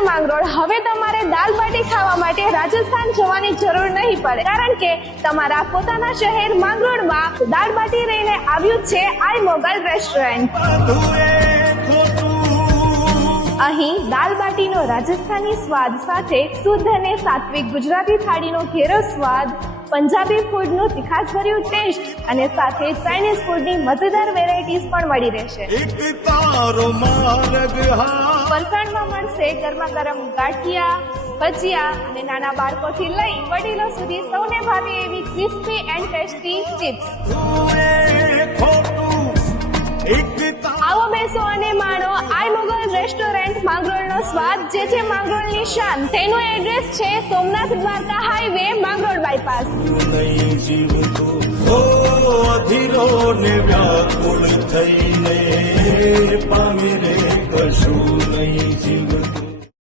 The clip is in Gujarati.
અને માંગરોળ હવે તમારે દાલ બાટી ખાવા માટે રાજસ્થાન જવાની જરૂર નહીં પડે, કારણ કે તમારા પોતાના શહેર માંગરોળમાં દાલ બાટી લઈને આવ્યું છે આઈ મોગલ રેસ્ટોરન્ટ। અહીં દાલ બાટીનો રાજસ્થાની સ્વાદ સાથે શુદ્ધ અને સાત્વિક ગુજરાતી થાળીનો ઘેરો સ્વાદ, પંજાબી ફૂડનું તીખાસભર્યું ટેસ્ટ અને સાથે ચાઇનીઝ ફૂડની મજેદાર વેરાયટીઝ પણ મળી રહેશે। ફરસાણમાં મળશે ગરમા ગરમ ગાંઠિયા, ભજીયા અને નાના બાળકોથી લઈ વડીલો સુધી સૌને ભાવે એવી ક્રિસ્પી એન્ડ ટેસ્ટી ચિપ્સ। આવો બેસો અને માણો આઈ મોગલ રેસ્ટોરન્ટ માંગરોળનો સ્વાદ, જે માંગરોળની શાન। તેનું એડ્રેસ છે સોમનાથ દ્વારકા હાઈવે, માંગરોળ બાયપાસ। અધીરો ને વ્યાકુળ થઈને પામી રે કશું નહીં જીવ।